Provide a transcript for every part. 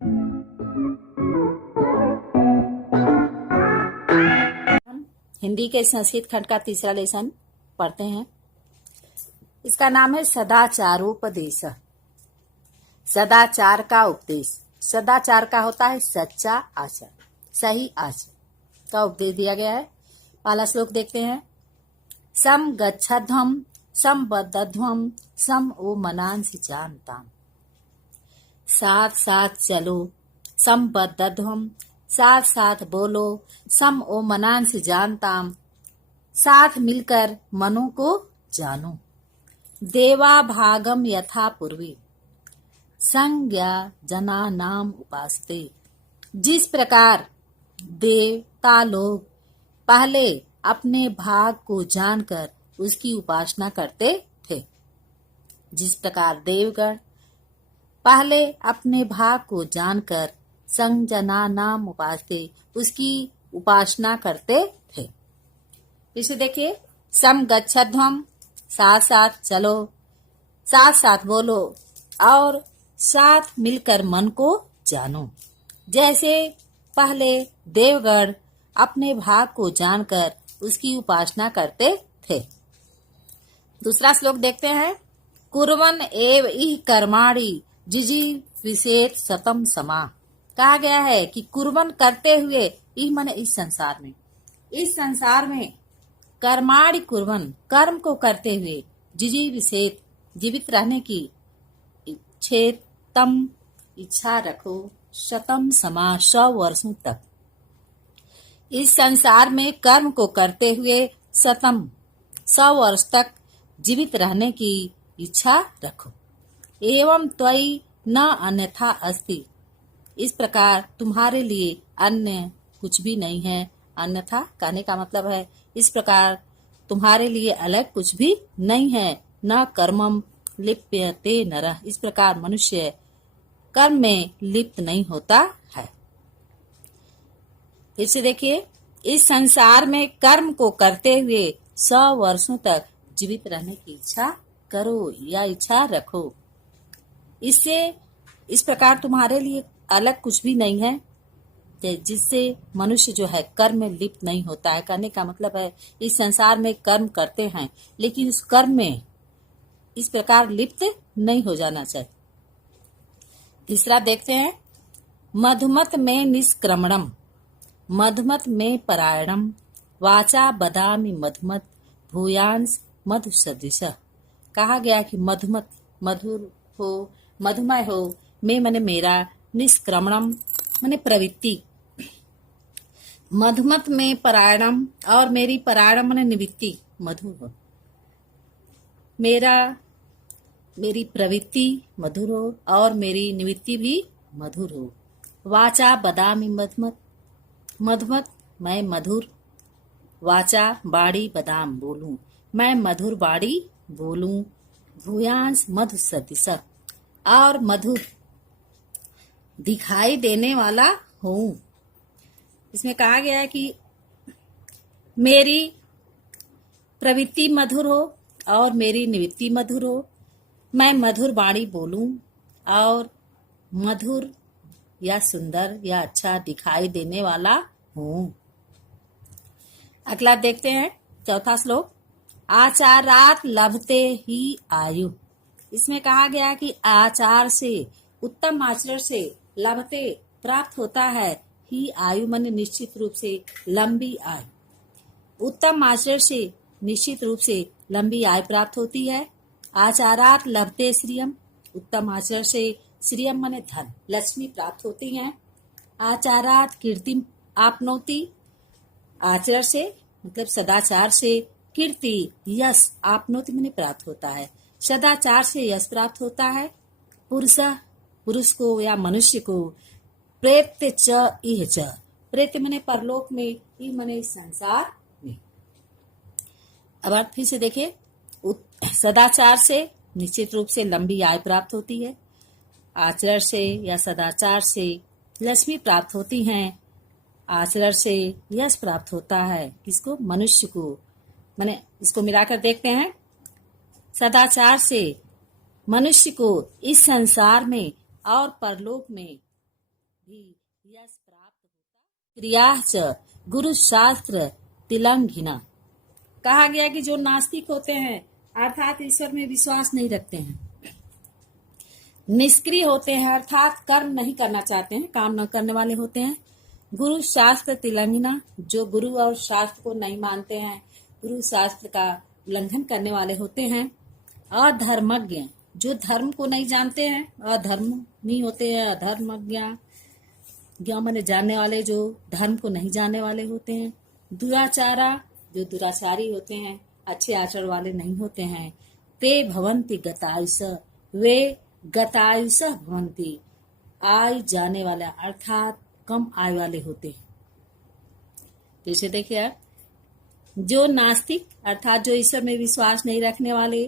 हम हिंदी के संस्कृत खंड का तीसरा लेसन पढ़ते हैं। इसका नाम है सदाचारोपदेश। सदाचार का उपदेश। सदाचार का होता है सच्चा आचरण, सही आचरण का उपदेश दिया गया है। पहला श्लोक देखते हैं। सम गच्छध्वम सम बद्धध्वम सम ओ मनांसि जानताम। साथ साथ चलो, सम बद्धध्वम साथ साथ बोलो, सम ओ मनांसि जानताम साथ मिलकर मनों को जानो। देवा भागम यथा पूर्वी संज्ञा जना नाम उपासते। जिस प्रकार देवता लोग पहले अपने भाग को जानकर उसकी उपासना करते थे, जिस प्रकार देवगण पहले अपने भाग को जानकर संजना नाम उपासते उसकी उपासना करते थे। इसे देखिए, सम गच्छध्वम साथ साथ चलो, साथ साथ बोलो और साथ मिलकर मन को जानो। जैसे पहले देवगण अपने भाग को जानकर उसकी उपासना करते थे। दूसरा श्लोक देखते हैं। कुर्वन् एव इह कर्माणि जिजीविषेत् शतं समा। कहा गया है कि कुर्वन् करते हुए, इह माने इस संसार में कर्माणि कुर्वन् कर्म को करते हुए, जिजीविषेत् जीवित रहने की इच्छेतम इच्छा रखो, शतम समा 100 वर्षों तक। इस संसार में कर्म को करते हुए 100 वर्ष तक जीवित रहने की इच्छा रखो। एवं त्वयि न अन्यथा अस्ति। इस प्रकार तुम्हारे लिए अन्य कुछ भी नहीं है। अन्यथा कहने का मतलब है इस प्रकार तुम्हारे लिए अलग कुछ भी नहीं है। न कर्मम लिप्यते नरः। इस प्रकार मनुष्य कर्म में लिप्त नहीं होता है। फिर से देखिए, इस संसार में कर्म को करते हुए 100 वर्षों तक जीवित रहने की इच्छा करो या इच्छा रखो। इससे इस प्रकार तुम्हारे लिए अलग कुछ भी नहीं है, जिससे मनुष्य जो है कर्म में लिप्त नहीं होता है। कहने का मतलब है इस संसार में कर्म करते हैं, लेकिन उस कर्म में इस प्रकार लिप्त नहीं हो जाना चाहिए। तीसरा देखते हैं। मधुमत में निष्क्रमणम मधुमत में परायणम वाचा बदामि मधुमत भूयांस मधु सदृश। कहा गया कि मधुमत मधुर हो, मधुमय हो, में मने मेरा, निष्क्रमणम मने प्रवृत्ति, मधुमत में परायणम और मेरी परायणम मने निवृत्ति मधुर हो। मेरी प्रवृत्ति मधुर हो और मेरी निवृत्ति भी मधुर हो। वाचा बदामि मधुमत मधुमत मैं मधुर, वाचा बाड़ी बदाम बोलूं, मैं मधुर बाड़ी बोलूं। भूयांस मधु सदृश और मधुर दिखाई देने वाला हूं। इसमें कहा गया है कि मेरी प्रवृत्ति मधुर हो और मेरी निवृत्ति मधुर हो। मैं मधुर बाणी बोलूं और मधुर या सुंदर या अच्छा दिखाई देने वाला हूं। अगला देखते हैं, चौथा श्लोक। आचारात लभते ही आयु। इसमें कहा गया कि आचार से, उत्तम आचरण से लभते प्राप्त होता है ही आयु मन निश्चित रूप से लंबी आयु। उत्तम आचरण से निश्चित रूप से लंबी आयु प्राप्त होती है। आचारात लभते श्रियम। उत्तम आचरण से श्रियम माने धन, लक्ष्मी प्राप्त होती है। आचारात कीर्ति आपनोति। आचरण से मतलब सदाचार से कीर्ति यश आपनोति माने प्राप्त होता है। सदाचार से यश प्राप्त होता है। पुरुष को या मनुष्य को प्रेत्य च इह च। प्रेत्य माने परलोक में, इह माने संसार में। अब आप फिर से देखिए, सदाचार से निश्चित रूप से लंबी आयु प्राप्त होती है। आचरण से या सदाचार से लक्ष्मी प्राप्त होती हैं। आचरण से यश प्राप्त होता है। किसको? मनुष्य को। माने इसको मिलाकर देखते हैं। सदाचार से मनुष्य को इस संसार में और परलोक में भी यश प्राप्त होता क्रिया च गुरु शास्त्र तिलंघिना। कहा गया कि जो नास्तिक होते हैं अर्थात ईश्वर में विश्वास नहीं रखते हैं, निष्क्रिय होते हैं अर्थात कर्म नहीं करना चाहते हैं, काम न करने वाले होते हैं, गुरु शास्त्र तिलंघिना, जो गुरु और शास्त्र को नहीं मानते हैं, गुरु शास्त्र का उल्लंघन करने वाले होते हैं, अधर्मज्ञ, जो धर्म को नहीं जानते हैं, अधर्मी होते हैं, अधर्मज्ञ ज्ञान माने जानने वाले, जो धर्म को नहीं जानने वाले होते हैं, दुराचारा, जो दुराचारी होते हैं, अच्छे आचरण वाले नहीं होते हैं, ते भवंति गतायुष, वे गतायुष भवंति, आय जाने वाला अर्थात कम आय वाले होते हैं। जैसे देखिए आप, जो नास्तिक अर्थात जो ईश्वर में विश्वास नहीं रखने वाले,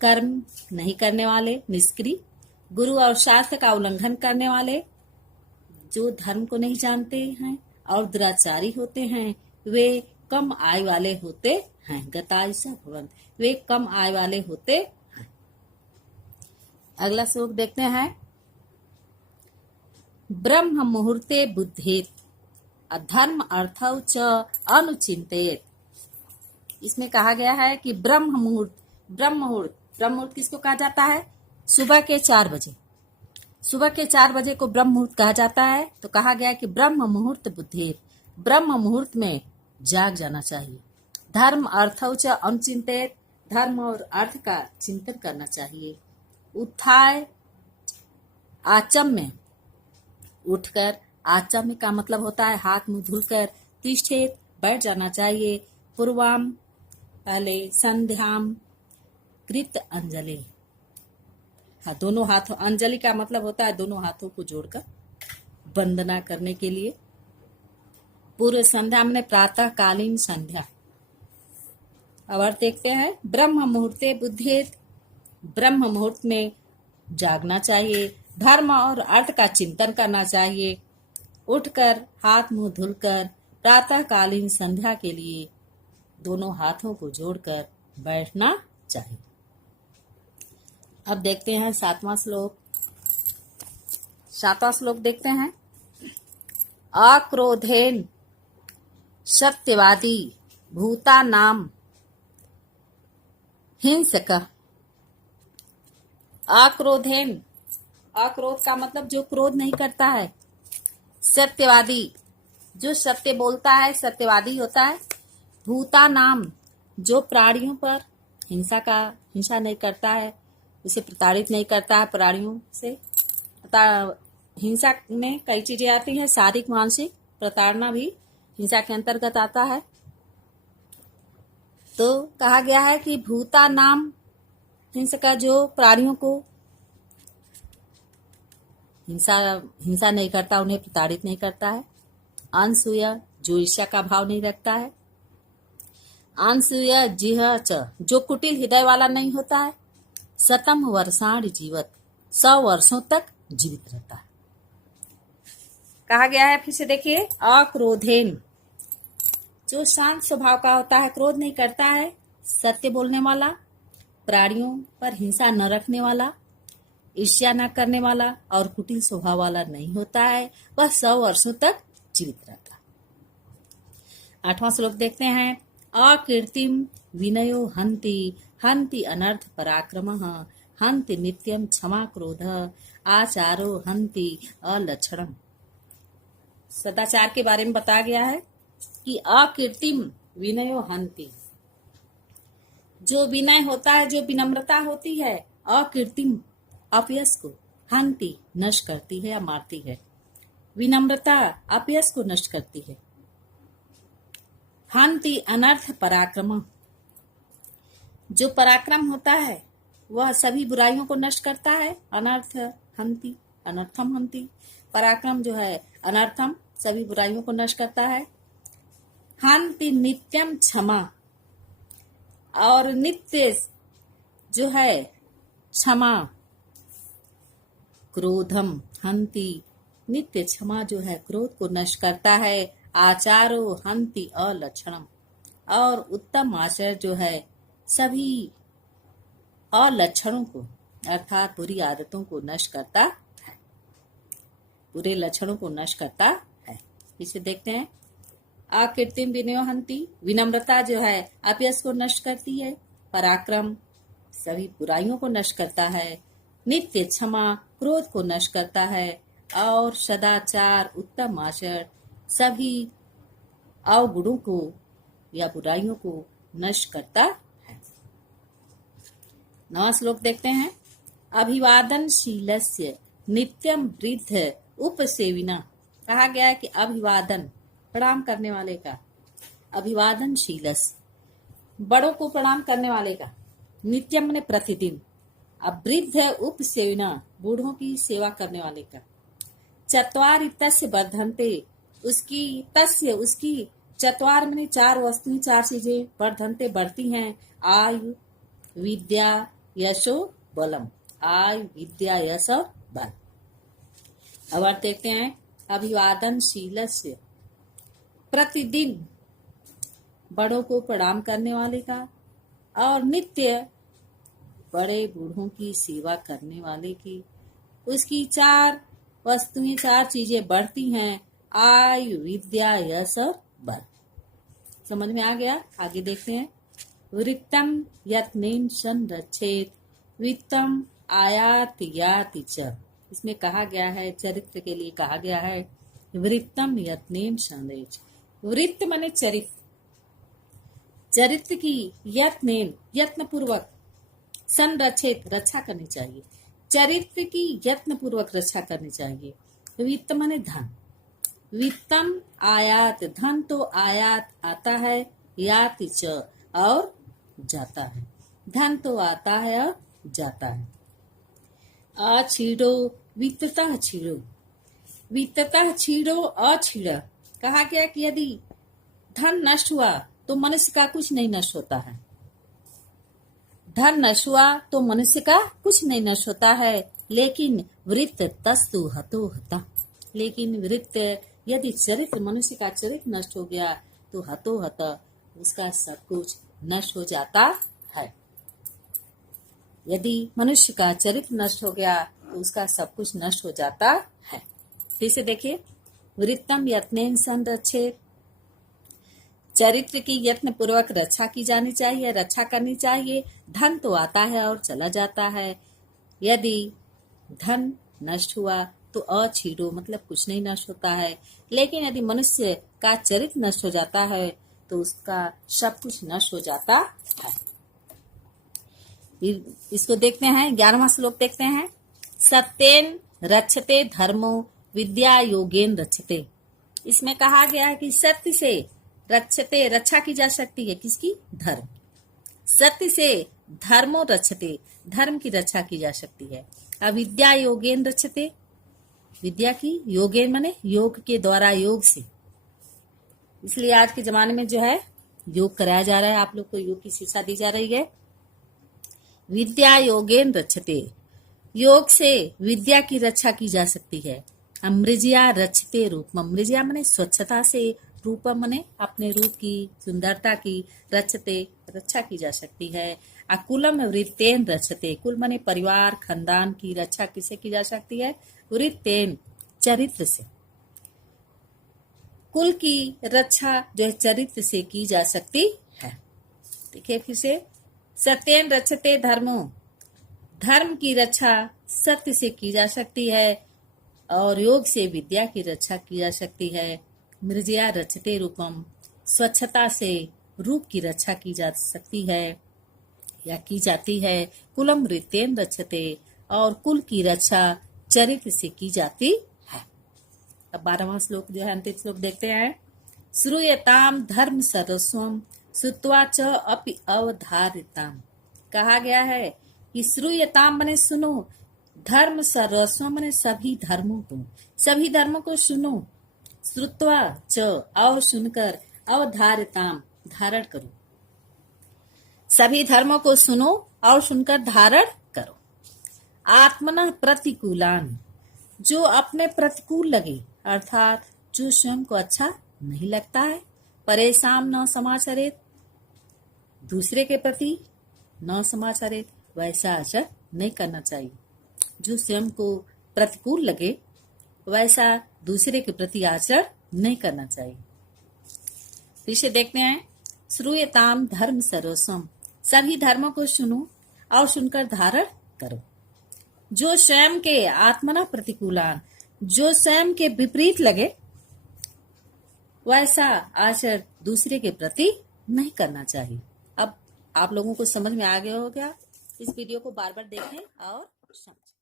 कर्म नहीं करने वाले, निष्क्रिय, गुरु और शास्त्र का उल्लंघन करने वाले, जो धर्म को नहीं जानते हैं और दुराचारी होते हैं, वे कम आय वाले होते हैं। गतायुष भवंति, वे कम आय वाले होते हैं। अगला श्लोक देखते हैं। ब्रह्म मुहूर्ते बुद्धेत अधर्म अर्थौ च अनुचिंतेत। इसमें कहा गया है कि ब्रह्म मुहूर्त किसको कहा जाता है? सुबह के 4 बजे। सुबह के 4 बजे को ब्रह्म मुहूर्त कहा जाता है। तो कहा गया कि ब्रह्म मुहूर्त बुद्धेत, ब्रह्म मुहूर्त में जाग जाना चाहिए। धर्म अर्थौ च अनुचिंतेत, धर्म और अर्थ का चिंतन करना चाहिए। उत्थाय आचम्य, उठकर, आचम्य का मतलब होता है हाथ मुंह धुलकर, तिष्ठेत, बैठ जाना चाहिए। पूर्वाम, पहले, संध्याम कृत अंजलि, हाँ दोनों हाथों, अंजलि का मतलब होता है दोनों हाथों को जोड़कर वंदना करने के लिए। पूर्व संध्या में प्रातः कालीन संध्या। अब अर्थ देखते हैं। ब्रह्म मुहूर्ते बुद्धेत, ब्रह्म मुहूर्त में जागना चाहिए। धर्म और अर्थ का चिंतन करना चाहिए। उठकर हाथ मुंह धुलकर प्रातः कालीन संध्या के लिए दोनों हाथों को जोड़कर बैठना चाहिए। अब देखते हैं 7वां श्लोक। 7वां श्लोक देखते हैं। अक्रोधेन सत्यवादी भूता नाम हिंसक। अक्रोधेन, अक्रोध का मतलब जो क्रोध नहीं करता है। सत्यवादी, जो सत्य बोलता है, सत्यवादी होता है। भूता नाम, जो प्राणियों पर हिंसा नहीं करता है, उसे प्रताड़ित नहीं करता है प्राणियों से। हिंसा में कई चीजें आती हैं, शारीरिक मानसिक प्रताड़ना भी हिंसा के अंतर्गत आता है। तो कहा गया है कि भूता नाम हिंसका, जो प्राणियों को हिंसा नहीं करता, उन्हें प्रताड़ित नहीं करता है। अनसूया, जो ईर्ष्या का भाव नहीं रखता है। अनसूया जिह च, जो कुटिल हृदय वाला नहीं होता है। शतम वर्षाण जीवत, 100 वर्षों तक जीवित रहता है। कहा गया है, फिर से देखिए। अक्रोधेन, जो शांत स्वभाव का होता है, क्रोध नहीं करता है, सत्य बोलने वाला, प्राणियों पर हिंसा न रखने वाला, ईर्ष्या न करने वाला और कुटिल स्वभाव वाला नहीं होता है, वह 100 वर्षों तक जीवित रहता है। 8वां श्लोक देखते हैं। अकीर्तिम विनयो हन्ति, हन्ति अनर्थ पराक्रमः, हन्ति नित्यम क्षमा क्रोध, आचारो हन्ति अलक्षणम। सदाचार के बारे में बताया गया है कि अकीर्तिम विनयो हन्ति, जो विनय होता है, जो विनम्रता होती है, अकीर्तिम अपयश को, हन्ति नष्ट करती है या मारती है। विनम्रता अपयश को नष्ट करती है। हन्ति अनर्थ पराक्रम, जो पराक्रम होता है वह सभी बुराइयों को नष्ट करता है। अनर्थ हन्ति, अनर्थम हन्ति, पराक्रम जो है अनर्थम, सभी बुराइयों को नष्ट करता है। हन्ति नित्यम क्षमा, और नित्य जो है क्षमा। क्रोधम हन्ति, नित्य क्षमा जो है क्रोध को नष्ट करता है। आचारो हन्ति अलक्षणम, और उत्तम आचरण जो है सभी अलक्षणों को अर्थात बुरी आदतों को नष्ट करता है। बुरे लक्षणों को नष्ट करता है। इसे देखते हैं। अकृत्रिम विनयोहंती, विनम्रता जो है अपयश को नष्ट करती है। पराक्रम सभी बुराइयों को नष्ट करता है। नित्य क्षमा क्रोध को नष्ट करता है। और सदाचार उत्तम आचरण सभी अवगुणों को या बुराइयों को नष्ट करता है। नवा श्लोक देखते हैं। अभिवादनशीलस्य नित्यम वृद्ध उपसेविना। कहा गया है कि अभिवादन प्रणाम करने वाले का, अभिवादनशीलस बड़ों को प्रणाम करने वाले का, नित्यम माने प्रतिदिन, अब वृद्ध उपसेविना बूढ़ों की सेवा करने वाले का, चत्वारि तस्य वर्धन्ते उसकी चत्वार माने चार वस्तुएं, चार चीजें, वर्धन्ते बढ़ती हैं, आयु विद्या यशो बलम, आयु विद्या यश और बल। अब अर्थ देखते हैं। अभिवादनशीलस्य प्रतिदिन बड़ों को प्रणाम करने वाले का और नित्य बड़े बूढ़ों की सेवा करने वाले की, उसकी चार वस्तुएं, चार चीजें बढ़ती हैं, आयु विद्या यश और बल। समझ में आ गया। आगे देखते हैं। वृत्तम यत्नेन संरक्षेत वित्तम आयात याति च। इसमें कहा गया है, चरित्र के लिए कहा गया है, वृत्तम यत्नेन संरक्षेत। वृत्त माने चरित्र, चरित्र की यत्नेन यत्न पूर्वक, संरक्षित रक्षा करनी चाहिए, चरित्र की यत्न पूर्वक रक्षा करनी चाहिए। वित्त माने धन, वित्तम आयात धन तो आयात आता है, याति च और जाता है, धन तो आता है और जाता है। अछीड़ो वित्ततः छीड़ो, वित्ततः छीड़ो अछीड़। कहा गया कि यदि धन नष्ट हुआ तो मनुष्य का कुछ नहीं नष्ट होता है, धन नष्ट हुआ तो मनुष्य का कुछ नहीं नष्ट होता है, लेकिन वृत्त तस्तु हतो हता, लेकिन वृत्त यदि चरित्र, मनुष्य का चरित्र नष्ट हो गया तो हतो हता, उसका सब कुछ नष्ट हो जाता है। यदि मनुष्य का चरित्र नष्ट हो गया तो उसका सब कुछ नष्ट हो जाता है। फिर से देखिए। वृत्तम यत्नेन संरक्षेत, चरित्र की यत्न पूर्वक रक्षा की जानी चाहिए, रक्षा करनी चाहिए। धन तो आता है और चला जाता है, यदि धन नष्ट हुआ तो अछीड़ो मतलब कुछ नहीं नष्ट होता है, लेकिन यदि मनुष्य का चरित्र नष्ट हो जाता है तो उसका सब कुछ नष्ट हो जाता है। इसको देखते हैं। 11वां श्लोक देखते हैं। सत्येन रक्षते धर्मो विद्या योगेन रक्षते। इसमें कहा गया है कि सत्य से रक्षते रक्षा की जा सकती है, किसकी? धर्म। सत्य से धर्मो रक्षते धर्म की रक्षा की जा सकती है। अविद्या योगेन रक्षते, विद्या की योगेन माने योग के द्वारा, योग से। इसलिए आज के जमाने में जो है योग कराया जा रहा है, आप लोग को योग की शिक्षा दी जा रही है। विद्या योगेन रक्षते, योग से विद्या की रक्षा की जा सकती है। अमृजिया रक्षते रूपम, अमृजिया माने स्वच्छता से, रूपम माने अपने रूप की सुंदरता की, रक्षते रक्षा की जा सकती है। अकुलम वृत्तेन रक्षते, कुल माने परिवार खानदान की रक्षा किसे की जा सकती है? वृत्तेन चरित्र से, कुल की रक्षा जो है चरित्र से की जा सकती है। देखिए फिर से। सत्येन रक्षते धर्मो, धर्म की रक्षा सत्य से की जा सकती है और योग से विद्या की रक्षा की जा सकती है। मृजिया रक्षते रूपम, स्वच्छता से रूप की रक्षा की जा सकती है या की जाती है। कुलम वृत्तेन रक्षते, और कुल की रक्षा चरित्र से की जाती है। अब 12वां श्लोक जो है, अंतिम श्लोक देखते हैं। श्रूयताम धर्म सर्वस्वम श्रुत्वा च अपि अवधारिताम। कहा गया है कि श्रूयताम माने सुनो, धर्म सर्वस्व माने सभी धर्मों को, सभी धर्मों को सुनो। श्रुत्वा च और सुनकर, अवधारिताम धारण करो, सभी धर्मों को सुनो और सुनकर धारण करो। आत्मनः प्रतिकूलान, जो अपने प्रतिकूल लगे, अर्थात जो स्वयं को अच्छा नहीं लगता है। परेशान न समाचरित, दूसरे के प्रति न समाचरित, वैसा आचरण नहीं करना चाहिए। जो स्वयं को प्रतिकूल लगे वैसा दूसरे के प्रति आचरण नहीं करना चाहिए। इसे देखते हैं। श्रूयताम धर्म सर्वस्वम, सभी धर्मों को सुनो और सुनकर धारण करो। जो स्वयं के आत्मना प्रतिकूलान, जो स्वयं के विपरीत लगे, वैसा आचरण दूसरे के प्रति नहीं करना चाहिए। अब आप लोगों को समझ में आ गया हो गया। इस वीडियो को बार बार देखें और समझें।